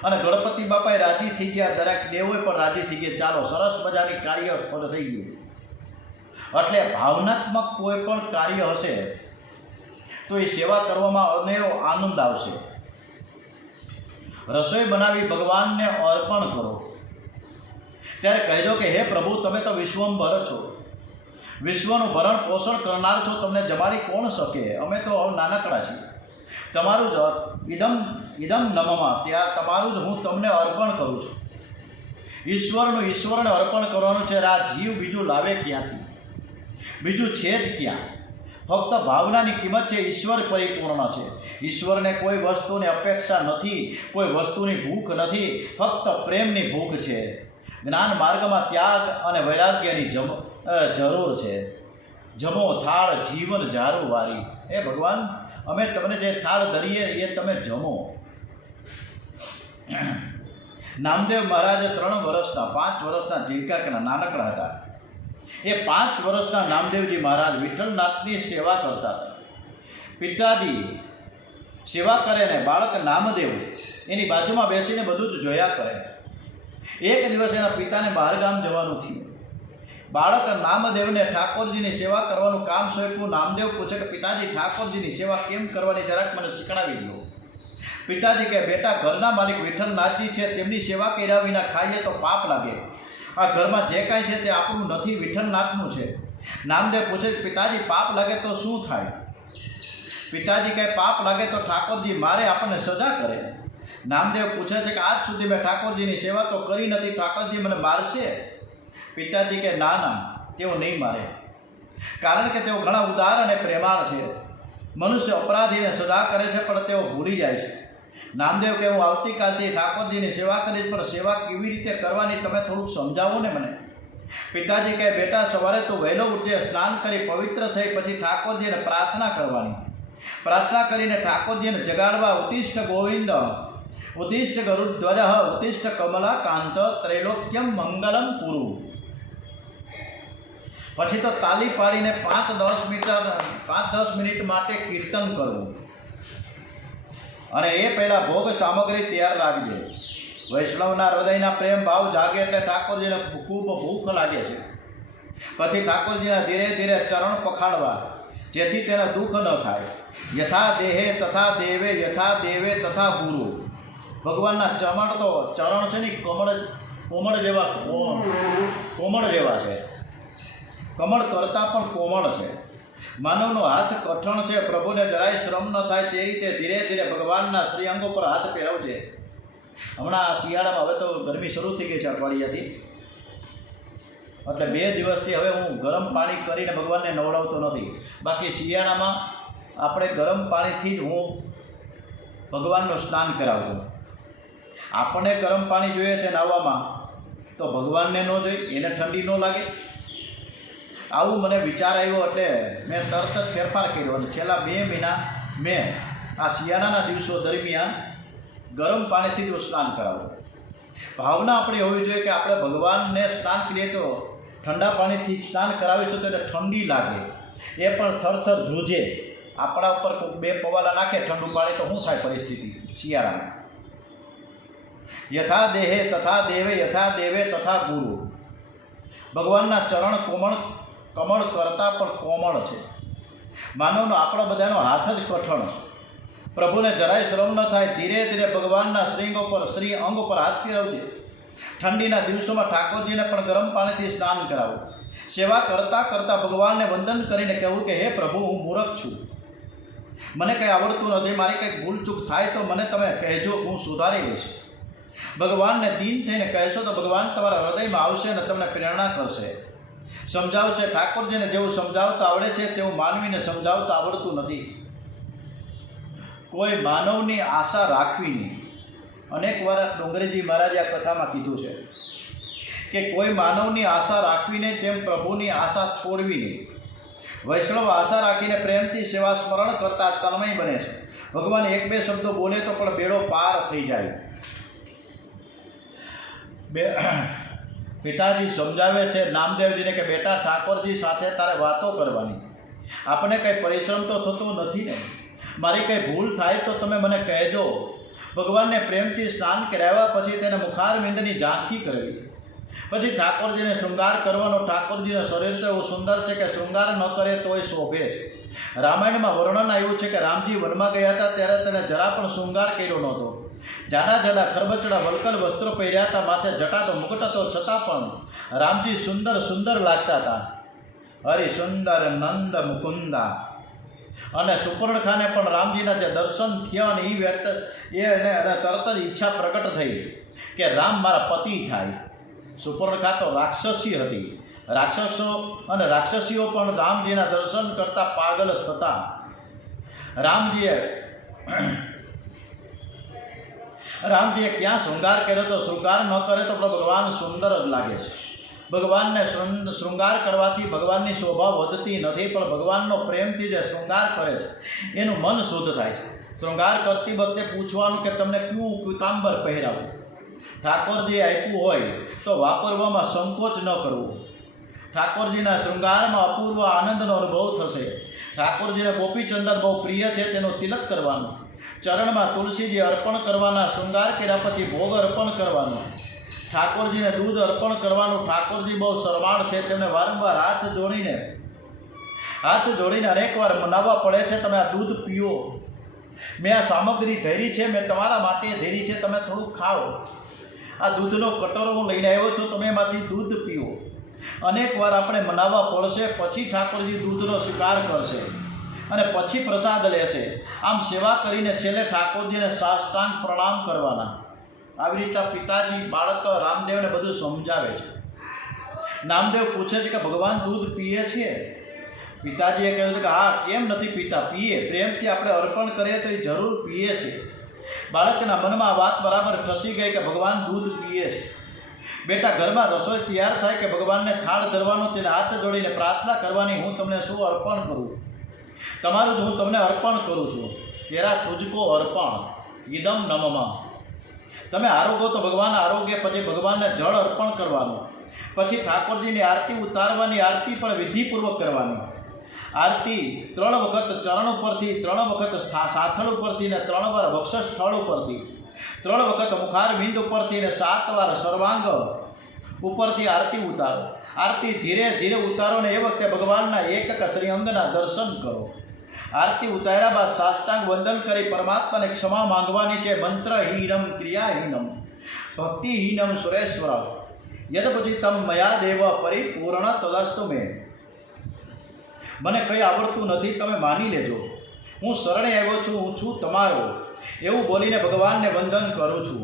અને ગણપતિ બાપાએ રાજી થઈ ગયા, દરેક દેવોએ પણ રાજી થઈ ગયા. ચાલો સરસ મજાની કાર્ય પદ થઈ ગયું. એટલે ભાવનાત્મક કોઈ પણ કાર્ય હશે તો એ સેવા કરવામાં અનેરો આનંદ આવશે. રસોઈ બનાવી ભગવાનને અર્પણ કરો ત્યારે કહેજો કે હે પ્રભુ, તમે તો વિશ્વંભર છો, વિશ્વનું ભરણ પોષણ કરનાર છો, તમને જમાડી કોણ શકે? અમે તો નાનકડા છીએ. તમારું જ ઇદમ નમમાં, ત્યાં તમારું જ હું તમને અર્પણ કરું છું. ઈશ્વરને અર્પણ કરવાનું છે. આ જીવ બીજું લાવે ક્યાંથી? બીજું છે જ ક્યાં? ફક્ત ભાવનાની કિંમત છે. ઈશ્વર પરિપૂર્ણ છે. ઈશ્વરને કોઈ વસ્તુની અપેક્ષા નથી, કોઈ વસ્તુની ભૂખ નથી, ફક્ત પ્રેમની ભૂખ છે. જ્ઞાન માર્ગમાં ત્યાગ અને વૈરાગ્યની જરૂર છે. જમો થાળ જીવન ઝારું વારી. એ ભગવાન, અમે તમને જે થાળ ધરીએ એ તમે જમો. નામદેવ મહારાજ 3 વર્ષના 5 વર્ષના જીવકાકના નાનકડા હતા. એ 5 વર્ષના નામદેવજી મહારાજ વિઠ્ઠલનાથની સેવા કરતા હતા. પિતાજી સેવા કરે ને બાળક નામદેવ એની બાજુમાં બેસીને બધું જ જોયા કરે. એક દિવસ એના પિતાને બહારગામ જવાનું થયું. બાળક નામદેવને ઠાકોરજીની સેવા કરવાનું કામ સોંપ્યું. નામદેવ પૂછે કે પિતાજી, ઠાકોરજીની સેવા કેમ કરવાની, જરાક મને શીખડાવી દો. પિતાજી કહે, બેટા, ઘરના માલિક વિઠ્ઠલનાથજી છે, તેમની સેવા કર્યા વિના ખાઈએ તો પાપ લાગે. આ ઘરમાં જે કાંઈ છે તે આપણું નથી, વિઠ્ઠલનાથનું છે. નામદેવ પૂછે, પિતાજી પાપ લાગે તો શું થાય? પિતાજી કહે, પાપ લાગે તો ઠાકોરજી મારે, આપણને સજા કરે. નામદેવ પૂછે છે કે આજ સુધી મેં ઠાકોરજીની સેવા તો કરી નથી, ઠાકોરજી મને મારશે? પિતાજી કહે, ના, તેઓ નહીં મારે, કારણ કે તેઓ ઘણા ઉદાર અને પ્રેમાળ છે. મનુષ્ય અપરાધીને સજા કરે છે પણ તેઓ ભૂલી જાય છે. નામદેવ કહે, હું આવતીકાલથી ઠાકોરજીની સેવા કરીશ, પણ સેવા કેવી રીતે કરવાની તમે થોડુંક સમજાવો ને મને. પિતાજી કહે, બેટા, સવારે તું વહેલો ઉઠજે, સ્નાન કરી પવિત્ર થઈ પછી ઠાકોરજીને પ્રાર્થના કરવાની. પ્રાર્થના કરીને ઠાકોરજીને જગાડવા. ઉત્તિષ્ઠ ગોવિંદ, ઉત્તિષ્ઠ ગરુડધ્વજ, ઉત્તિષ્ઠ કમલાકાંત, ત્રૈલોક્યમ મંગલમ કુરુ. પછી તો તાલી પાડીને 5-10 મિનિટ માટે કીર્તન કરવું. અને એ પહેલાં ભોગ સામગ્રી તૈયાર રાખજે. વૈષ્ણવના હૃદયના પ્રેમ ભાવ જાગે એટલે ઠાકોરજીને ખૂબ ભૂખ લાગે છે. પછી ઠાકોરજીના ધીરે ધીરે ચરણ પખાડવા, જેથી તેને દુઃખ ન થાય. યથા દેહે તથા દેવે, યથા દેવે તથા ગુરુ. ભગવાનના ચરણ છે ને કોમળ જેવા છે. કમળ કરતાં પણ કોમળ છે. માનવનો હાથ કઠણ છે, પ્રભુને જરાય શ્રમ ન થાય તે રીતે ધીરે ધીરે ભગવાનના શ્રી અંગો પર હાથ ફેરવજે. હમણાં શિયાળામાં હવે તો ગરમી શરૂ થઈ ગઈ છે અઠવાડિયાથી, એટલે 2 દિવસથી હવે હું ગરમ પાણી કરીને ભગવાનને નવડાવતો નથી. બાકી શિયાળામાં આપણે ગરમ પાણીથી જ હું ભગવાનનું સ્નાન કરાવતો. આપણને ગરમ પાણી જોઈએ છે નાહવામાં, તો ભગવાનને ન જોઈએ, એને ઠંડી ન લાગે. આવું મને વિચાર આવ્યો એટલે મેં તરત જ ફેરફાર કર્યો અને છેલ્લા 2 મહિના મેં આ શિયાળાના દિવસો દરમિયાન ગરમ પાણીથી જ સ્નાન કરાવતો. ભાવના આપણી હોવી જોઈએ કે આપણે ભગવાનને સ્નાન કરીએ તો ઠંડા પાણીથી સ્નાન કરાવીશું તો એને ઠંડી લાગે, એ પણ થરથર ધ્રુજે. આપણા ઉપર 2 પવાલા નાખે ઠંડુ પાણી તો શું થાય પરિસ્થિતિ શિયાળામાં. યથા દેહે તથા દેવે, યથા દેવે તથા ગુરુ. ભગવાનના ચરણ કમળ કરતાં પણ કોમળ છે. માનવનો આપણા બધાનો હાથ જ કઠણ છે. પ્રભુને જરાય શ્રમ ન થાય, ધીરે ધીરે ભગવાનના શ્રી અંગ ઉપર હાથ ફેરવજે. ઠંડીના દિવસોમાં ઠાકોરજીને પણ ગરમ પાણીથી સ્નાન કરાવો. સેવા કરતાં ભગવાનને વંદન કરીને કહેવું કે હે પ્રભુ, હું મૂર્ખ છું, મને કંઈ આવડતું નથી, મારી કંઈક ભૂલચૂક થાય તો મને તમે કહેજો, હું સુધારી લઈશ. ભગવાનને દીન થઈને કહેશો તો ભગવાન તમારા હૃદયમાં આવશે અને તમને પ્રેરણા કરશે, સમજાવશે. ઠાકોરજીને જેવું સમજાવતા આવડે છે તેવું માનવીને સમજાવતા આવડતું નથી. કોઈ માનવની આશા રાખવી નહીં. અનેક વાર ડોંગરેજી મહારાજે આ કથામાં કીધું છે કે કોઈ માનવની આશા રાખવી નહીં, તેમ પ્રભુની આશા છોડવી નહીં. વૈષ્ણવ આશા રાખીને પ્રેમથી સેવા સ્મરણ કરતા તન્મય બને છે. ભગવાન 1-2 શબ્દો બોલે તો પણ બેડો પાર થઈ જાય. પિતાજી સમજાવે છે નામદેવજીને કે બેટા ઠાકોરજી સાથે તારે વાતો કરવાની, આપણે કંઈ પરિશ્રમ તો થતો નથી ને, મારી કંઈ ભૂલ થાય તો તમે મને કહેજો. ભગવાનને પ્રેમથી સ્નાન કરાવ્યા પછી તેને મુખારવિંદની ઝાંખી કરવી, પછી ઠાકોરજીને શૃંગાર કરવાનો. ઠાકોરજીનું શરીર તો એવું સુંદર છે કે શૃંગાર ન કરે તોય શોભે છે. રામાયણમાં વર્ણન આવ્યું છે કે રામજી વનમાં ગયા હતા ત્યારે તેને જરા પણ શૃંગાર કર્યો નહોતો. જાડા જાડા ખરબચડા વલકલ વસ્ત્રો પહેર્યા હતા, માથે જટાતો મુકટ હતો, છતાં પણ રામજી સુંદર સુંદર લાગતા હતા. હરિ સુંદર નંદ મુકુંદા. અને સુપર્ણખાને પણ રામજીના જે દર્શન થયા ને એને તરત જ ઈચ્છા પ્રગટ થઈ કે રામ મારા પતિ થાય. સુપર્ણખા તો રાક્ષસી હતી. રાક્ષસો અને રાક્ષસીઓ પણ રામજીના દર્શન કરતા પાગલ થતા. રામજીએ ક્યાં શૃંગાર કર્યો તો શૃંગાર ન કરે તો ભગવાન સુંદર જ લાગે છે. ભગવાનને શૃંગાર કરવાથી ભગવાનની શોભા વધતી નથી, પણ ભગવાનનો પ્રેમથી જે શૃંગાર કરે છે એનું મન શુદ્ધ થાય છે. શૃંગાર કરતી વખતે પૂછવાનું કે તમને કયું પીતાંબર પહેરાવું. ઠાકોરજી આપ્યું હોય તો વાપરવામાં સંકોચ ન કરવો. ઠાકોરજીના શૃંગારમાં અપૂર્વ આનંદનો અનુભવ થશે. ઠાકોરજીને ગોપીચંદન બહુ પ્રિય છે, તેનો તિલક કરવાનો, ચરણમાં તુલસીજી અર્પણ કરવાના, શૃંગાર કર્યા પછી ભોગ અર્પણ કરવાનો, ઠાકોરજીને દૂધ અર્પણ કરવાનું. ઠાકોરજી બહુ શરમાળ છે, તેમને વારંવાર હાથ જોડીને અનેકવાર મનાવવા પડે છે, તમે આ દૂધ પીઓ, મેં આ સામગ્રી ધરી છે, મેં તમારા માટે ધરી છે, તમે થોડું ખાઓ, આ દૂધનો કટોરો હું લઈને આવ્યો છું, તમે એમાંથી દૂધ પીઓ. અનેકવાર આપણે મનાવવા પડશે, પછી ઠાકોરજી દૂધનો સ્વીકાર કરશે અને પછી પ્રસાદ લેશે. આમ સેવા કરીને છેલ્લે ઠાકોરજીને સાષ્ટાંગ પ્રણામ કરવાના. આવી રીતે પિતાજી બાળક રામદેવને બધું સમજાવે છે. નામદેવ પૂછે છે કે ભગવાન દૂધ પીએ છીએ? પિતાજીએ કહ્યું છે કે હા, કેમ નથી પીતા, પીએ, પ્રેમથી આપણે અર્પણ કરીએ તો એ જરૂર પીએ છે. બાળકના મનમાં આ વાત બરાબર ખસી ગઈ કે ભગવાન દૂધ પીએ છે. બેટા, ઘરમાં રસોઈ તૈયાર થાય કે ભગવાનને થાળ ધરવાનો, તેને હાથ જોડીને પ્રાર્થના કરવાની, હું તમને શું અર્પણ કરું, તમારું જ હું તમને અર્પણ કરું છું. તેરા તુજકો અર્પણ ઇદમ નમઃ. તમે આરોગો તો ભગવાન આરોગ્ય, પછી ભગવાનને જળ અર્પણ કરવાનું, પછી ઠાકોરજીની આરતી ઉતારવાની. આરતી પણ વિધિપૂર્વક કરવાની. આરતી 3 વખત ચરણ ઉપરથી, 3 વખત સાથળ ઉપરથી ને 3 વાર વક્ષસ્થળ ઉપરથી, 3 વખત મુખારવિંદ ઉપરથી ને 7 વાર સર્વાંગ ઉપરથી આરતી ઉતારો. આરતી ધીરે ધીરે ઉતારો ને એ વખતે ભગવાનના એકક શ્રીઅંગના દર્શન કરો. આરતી ઉતાર્યા બાદ સાષ્ટાંગ વંદન કરી પરમાત્માને ક્ષમા માંગવાની છે. મંત્રહીનમ ક્રિયાહીનમ ભક્તિહીનમ સુરેશ્વર યદભુજિતમ મયા દેવ પરિપૂર્ણ તદસ્તુ મે. મને કંઈ આવડતું નથી, તમે માની લેજો, હું શરણે આવ્યો છું, હું છું તમારો, એવું બોલીને ભગવાનને વંદન કરું છું.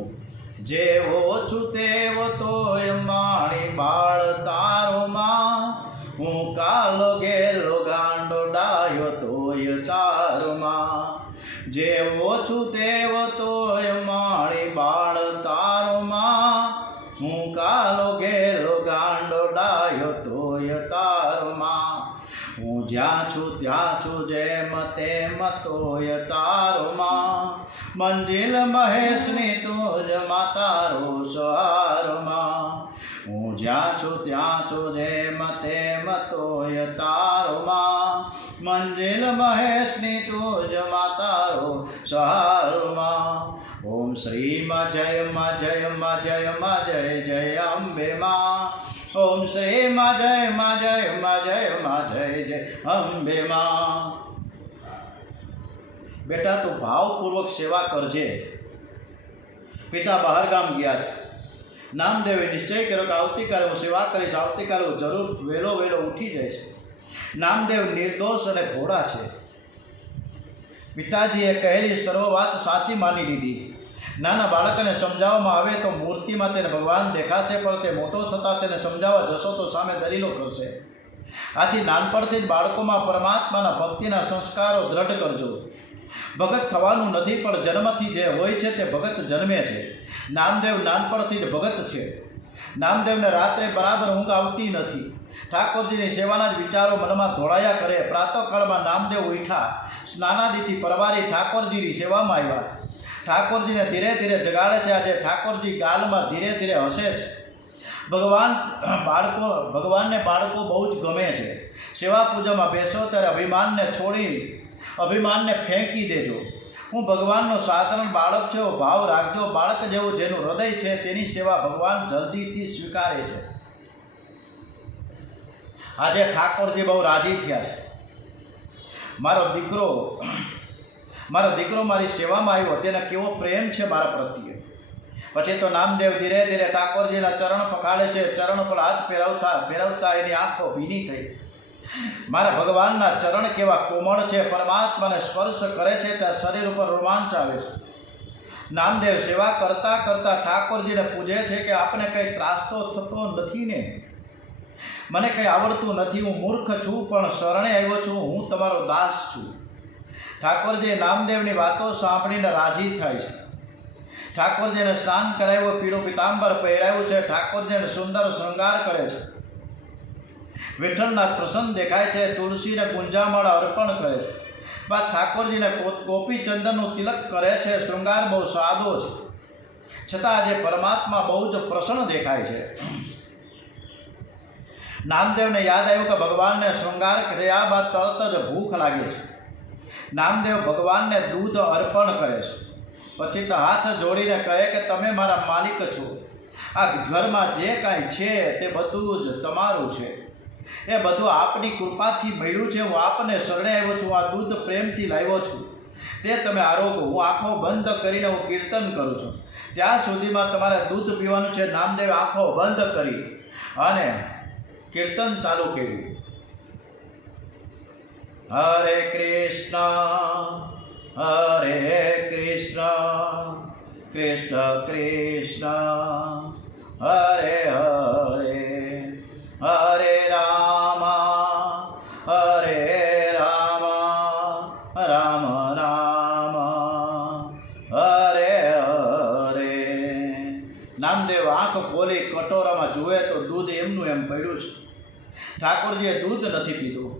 જેવો છું તેવો તોય માણી બાળ તારો માં, હું કાલો ગેલો ગાંડો ડાયો તોય તારો માં. જેવો છું તેવો તોય માણી બાળ તારો માં, હું કાલો ગેલો ગાંડો ડાયો તોય તારો માં. હું જ્યાં છું ત્યાં છું જેમ તેમ તોય તારો માં. મંજિલ મહેશની તુજ માતારો સહારો માં. હું જ્યાં છું ત્યાં છું જેમ તેમ તોય તારો માં. મંજિલ મહેશની તુજ માતારો સહારો માં. ઓમ શ્રી માં જય માં જય માં જય માં જય જય અંબે માં. ઓમ શ્રી માં જય માં જય માં જય માં જય જય અંબે માં. બેટા, તું ભાવપૂર્વક સેવા કરજે. પિતા બહાર ગામ ગયા છે. નામદેવે નિશ્ચય કર્યો કે આવતીકાલે હું સેવા કરીશ, આવતીકાલે હું જરૂર વહેલો ઉઠી જઈશ. નામદેવ નિર્દોષ અને ભોળા છે. પિતાજીએ કહેલી સર્વ વાત સાચી માની લીધી. નાના બાળકને સમજાવવામાં આવે તો મૂર્તિમાં તેને ભગવાન દેખાશે, પણ તે મોટો થતાં તેને સમજાવવા જશો તો સામે દલીલો કરશે. આથી નાનપણથી જ બાળકોમાં પરમાત્માના ભક્તિના સંસ્કારો દ્રઢ કરજો. ભગત થવાનું નથી, પણ જન્મથી જે હોય છે તે ભગત જન્મે છે. નામદેવ નાનપણથી જ ભગત છે. નામદેવને રાત્રે બરાબર ઊંઘ આવતી નથી. ઠાકોરજીની સેવાના જ વિચારો મનમાં ધોળાયા કરે. પ્રાતઃકાળમાં નામદેવ ઉઠ્યા, સ્નાનાદિથી પરવારી ઠાકોરજીની સેવામાં આવ્યા. ઠાકોરજીને ધીરે ધીરે જગાડે છે. આજે ઠાકોરજી ગાલમાં ધીરે ધીરે હસે છે. ભગવાનને બાળકો બહુ જ ગમે છે. સેવા પૂજામાં બેસો ત્યારે અભિમાનને ફેંકી દેજો. હું ભગવાનનો સાધારણ બાળક છે એવો ભાવ રાખજો. બાળક જેવું જેનું હૃદય છે તેની સેવા ભગવાન જલ્દીથી સ્વીકારે છે. આજે ઠાકોરજી બહુ રાજી થયા છે. મારો દીકરો મારી સેવામાં આવ્યો, તેને કેવો પ્રેમ છે મારા પ્રત્યે. પછી તો નામદેવ ધીરે ધીરે ઠાકોરજીના ચરણ પકડે છે. ચરણ પર હાથ ફેરવતા એની આંખો ભીની થઈ. મારા ભગવાનના ચરણ કેવા કોમળ છે. પરમાત્માને સ્પર્શ કરે છે ત્યાં શરીર ઉપર રોમાંચ આવે છે. નામદેવ સેવા કરતા કરતા ઠાકોરજીને પૂછે છે કે આપને કંઈ ત્રાસ તો થતો નથી ને? મને કંઈ આવડતું નથી, હું મૂર્ખ છું, પણ શરણે આવ્યો છું, હું તમારો દાસ છું. ઠાકોરજી નામદેવની વાતો સાંભળીને રાજી થાય છે. ઠાકોરજીને સ્નાન કરાવ્યું, પીળું પિતાંબર પહેરાવ્યું છે. ઠાકોરજીને સુંદર શૃંગાર કરે છે. વિઠ્ઠલનાથ પ્રસન્ન દેખાય છે. તુલસીને ગુંજામણ અર્પણ કરે છે. બાદ ઠાકોરજીને ગોપી ચંદનનું તિલક કરે છે. શૃંગાર બહુ સાદો છે, છતાં આજે પરમાત્મા બહુ જ પ્રસન્ન દેખાય છે. નામદેવને યાદ આવ્યું કે ભગવાનને શૃંગાર કર્યા બાદ તરત જ ભૂખ લાગે છે. નામદેવ ભગવાનને દૂધ અર્પણ કરે છે. પછી તો હાથ જોડીને કહે કે તમે મારા માલિક છો. આ ઘરમાં જે કાંઈ છે તે બધું જ તમારું છે. એ બધું આપની કૃપાથી મળ્યું છે. હું આપને શરણે આવ્યો છું. આ દૂધ પ્રેમથી લાવ્યો છું, તે તમે આરોગો. હું આંખો બંધ કરીને હું કીર્તન કરું છું. ત્યાં સુધીમાં તમારે દૂધ પીવાનું છે. નામદેવે આંખો બંધ કરી અને કીર્તન ચાલુ કર્યું. હરે કૃષ્ણ કૃષ્ણ કૃષ્ણ હરે હરે, હરે રામ રામ રામ હરે હરે. નામદેવ આંખ ખોલી કટોરામાં જુએ તો દૂધ એમનું એમ પડ્યું છે. ઠાકોરજીએ દૂધ નથી પીધું.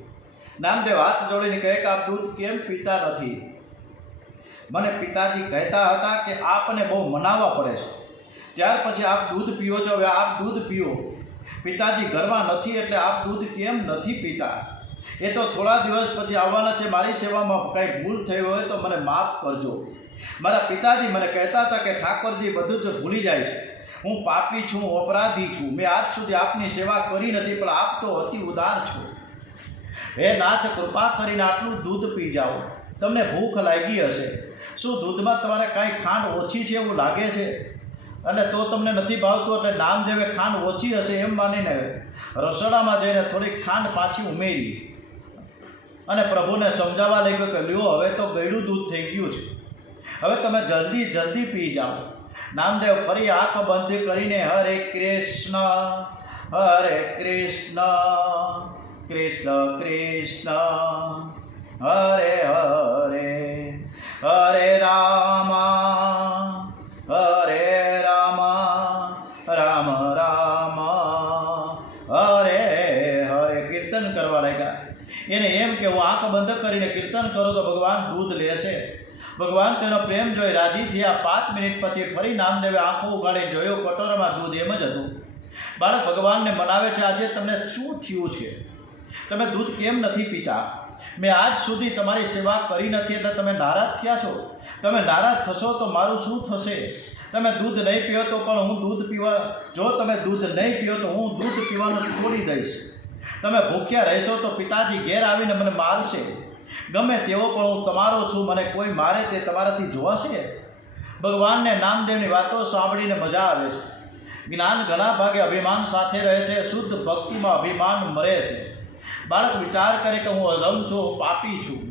નામદેવ હાથ જોડીને કહે કે આપ દૂધ કેમ પીતા નથી? મને પિતાજી કહેતા હતા કે આપને બહુ મનાવવા પડે છે, ત્યાર પછી આપ દૂધ પીઓ છો. હવે આપ દૂધ પીઓ. પિતાજી ઘરમાં નથી એટલે આપ દૂધ કેમ નથી પીતા? એ તો થોડા દિવસ પછી આવવાના છે. મારી સેવામાં કંઈ ભૂલ થઈ હોય તો મને માફ કરજો. મારા પિતાજી મને કહેતા હતા કે ઠાકોરજી બધું જ ભૂલી જાય છે. હું પાપી છું, અપરાધી છું. મેં આજ સુધી આપની સેવા કરી નથી, પણ આપ તો અતિ ઉદાર છો. હે નાથ, કૃપા કરીને આટલું દૂધ પી જાઓ. તમને ભૂખ લાગી હશે. શું દૂધમાં તમારે કાંઈ ખાંડ ઓછી છે એવું લાગે છે? અને તો તમને નથી ભાવતું એટલે નામદેવે ખાંડ ઓછી હશે એમ માનીને રસોડામાં જઈને થોડીક ખાંડ પાછી ઉમેરી અને પ્રભુને સમજાવવા લાગ્યો કે લ્યો, હવે તો ગળ્યું દૂધ થઈ ગયું છે, હવે તમે જલ્દી પી જાઓ. નામદેવ ફરી આંખ બંધ કરીને હરે કૃષ્ણ કૃષ્ણ કૃષ્ણ હરે હરે, હરે રામ રામ રામ હરે હરે કીર્તન કરવા લાગ્યા. એને એમ કે હું આંખ બંધ કરીને કીર્તન કરું તો ભગવાન દૂધ લેશે. ભગવાન તેનો પ્રેમ જોઈ રાજી થયા. 5 મિનિટ પછી ફરી નામદેવે આંખો ઉગાડી જોયો, કટોરામાં દૂધ એમ જ હતું. બાળક ભગવાનને મનાવે છે, આજે તમને શું થયું છે? તમે દૂધ કેમ નથી પીતા? મેં આજ સુધી તમારી સેવા કરી નથી એટલે તમે નારાજ થયા છો. તમે નારાજ થશો તો મારું શું થશે? તમે દૂધ નહીં પીઓ તો પણ હું દૂધ પીવા, જો તમે દૂધ નહીં પીઓ તો હું દૂધ પીવાનું છોડી દઈશ. તમે ભૂખ્યા રહેશો તો પિતાજી ઘેર આવીને મને મારશે. ગમે તેવો પણ હું તમારો છું, મને કોઈ મારે તે તમારાથી જોવાશે? ભગવાનને નામદેવની વાતો સાંભળીને મજા આવે છે. જ્ઞાન ઘણા ભાગે અભિમાન સાથે રહે છે. શુદ્ધ ભક્તિમાં અભિમાન મરે છે. બાળક વિચાર કરે કે હું અધમ છું, હું પાપી છું,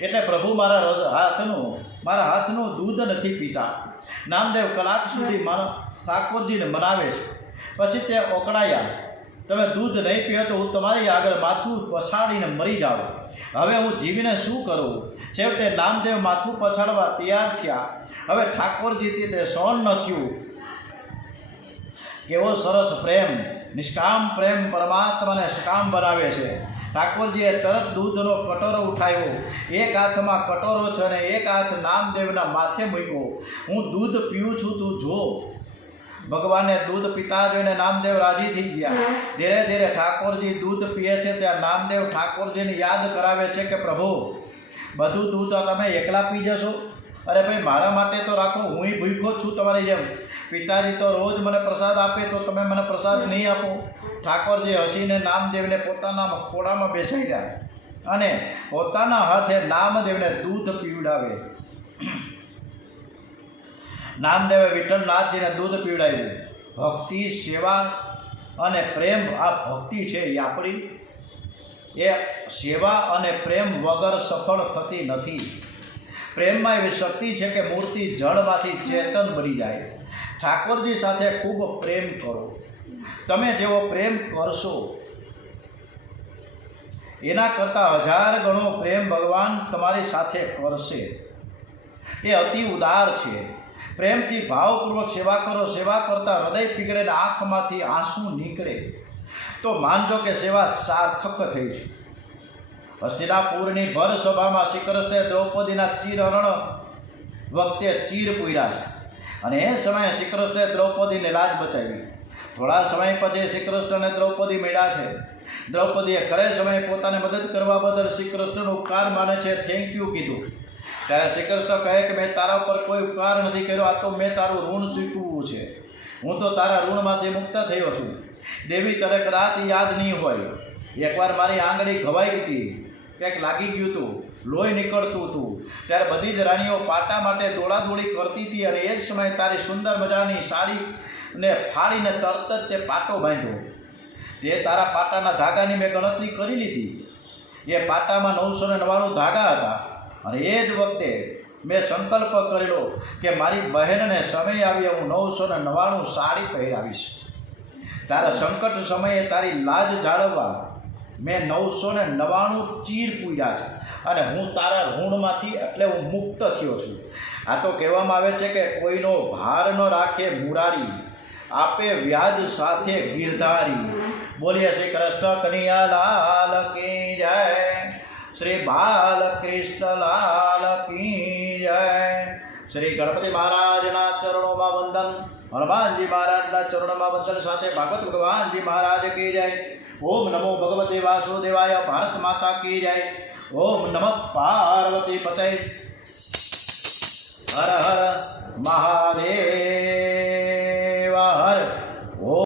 એટલે પ્રભુ મારા હાથનું દૂધ નથી પીતા. નામદેવ કલાક સુધી ઠાકોરજીને મનાવે છે. પછી તે ઓકળાયા, તમે દૂધ નહીં પીઓ તો હું તમારી આગળ માથું પછાડીને મરી જાઉં. હવે હું જીવીને શું કરું? છેવટે નામદેવ માથું પછાડવા તૈયાર થયા. હવે ઠાકોરજીથી તે સહન ન થયું. કેવો સરસ પ્રેમ, નિષ્કામ પ્રેમ પરમાત્માને સકામ બનાવે છે. ઠાકોરજીએ તરત દૂધનો કટોરો ઉઠાવ્યો. એક હાથમાં કટોરો છે અને એક હાથ નામદેવના માથે મૂક્યો. હું દૂધ પીઉં છું, તું જો. ભગવાનને દૂધ પીતા જોઈને નામદેવ રાજી થઈ ગયા. ધીરે ધીરે ઠાકોરજી દૂધ પીએ છે ત્યાં નામદેવ ઠાકોરજીને યાદ કરાવે છે કે પ્રભુ બધું દૂધ તમે એકલા પી જશો? અરે ભાઈ મારા માટે તો રાખો, હું ભૂખ્યો જ છું તમારી જેમ. પિતાજી તો રોજ મને પ્રસાદ આપે તો તમે મને પ્રસાદ નહીં આપો? ઠાકોરજી હસીને નામદેવને પોતાના ખોળામાં બેસાડ્યા અને પોતાના હાથે નામદેવને દૂધ પીવડાવે. નામદેવે વિઠ્ઠલનાથજીને દૂધ પીવડાવ્યું. ભક્તિ, સેવા અને પ્રેમ, આ ભક્તિ છે એ આપણી, એ સેવા અને પ્રેમ વગર સફળ થતી નથી. પ્રેમમાં એવી શક્તિ છે કે મૂર્તિ જળમાંથી ચેતન બની જાય. ઠાકોરજી સાથે ખૂબ પ્રેમ કરો. તમે જેવો પ્રેમ કરશો એના કરતાં 1000 ગણો પ્રેમ ભગવાન તમારી સાથે કરશે. એ અતિ ઉદાર છે. પ્રેમથી ભાવપૂર્વક સેવા કરો. સેવા કરતાં હૃદય પીગળે ને આંખમાંથી આંસુ નીકળે તો માનજો કે સેવા સાર્થક થઈ છે. હસ્તિનાપુરની ભર સભામાં શ્રી કૃષ્ણે દ્રૌપદીના ચીરહરણ વખતે ચીર પૂર્યા છે અને એ સમયે શ્રી કૃષ્ણે દ્રૌપદીને લાજ બચાવી. થોડા સમય પછી શ્રી કૃષ્ણ અને દ્રૌપદી મળ્યા છે. દ્રૌપદીએ ખરે સમયે પોતાને મદદ કરવા બદલ શ્રી કૃષ્ણનો ઉપકાર માને છે, થેન્ક યુ કીધું. ત્યારે શ્રી કૃષ્ણ કહે કે મેં તારા ઉપર કોઈ ઉપકાર નથી કર્યો, આ તો મેં તારું ઋણ ચૂકવવું છે. હું તો તારા ઋણમાંથી મુક્ત થયો છું. દેવી તને કદાચ યાદ નહીં હોય, એકવાર મારી આંગળી ઘવાઈ હતી, કંઈક લાગી ગયું હતું, લોહી નીકળતું હતું, ત્યારે બધી જ રાણીઓ પાટા માટે દોડાદોડી કરતી હતી અને એ જ સમયે તારી સુંદર મજાની સાડીને ફાડીને તરત જ તે પાટો બાંધ્યો. તે તારા પાટાના ધાગાની મેં ગણતરી કરી લીધી. એ પાટામાં 999 ધાગા હતા અને એ જ વખતે મેં સંકલ્પ કરેલો કે મારી બહેનને સમય આવ્યો હું 999 સાડી પહેરાવીશ. તારા સંકટ સમયે તારી લાજ જાળવવા મેં 999 ચીર પૂર્યા છે અને હું તારા ઋણમાંથી એટલે હું મુક્ત થયો છું. આ તો કહેવામાં આવે છે કે કોઈનો ભાર ન રાખે મુરારી, આપે વ્યાજ સાથે ગિરધારી. બોલીએ શ્રી કૃષ્ણ કનૈયા લાલ કી જય, શ્રી બાલકૃષ્ણ લાલ કી જય. શ્રી ગણપતિ મહારાજના ચરણોમાં વંદન, હનુમાનજી મહારાજના ચરણોમાં વંદન સાથે ભાગવત ભગવાનજી મહારાજ કી જય. ઓમ નમો ભગવતે વાસુદેવાય. ભારત માતા કી જય. ઓમ નમઃ પાર્વતી પતય. હર હર મહાદેવ.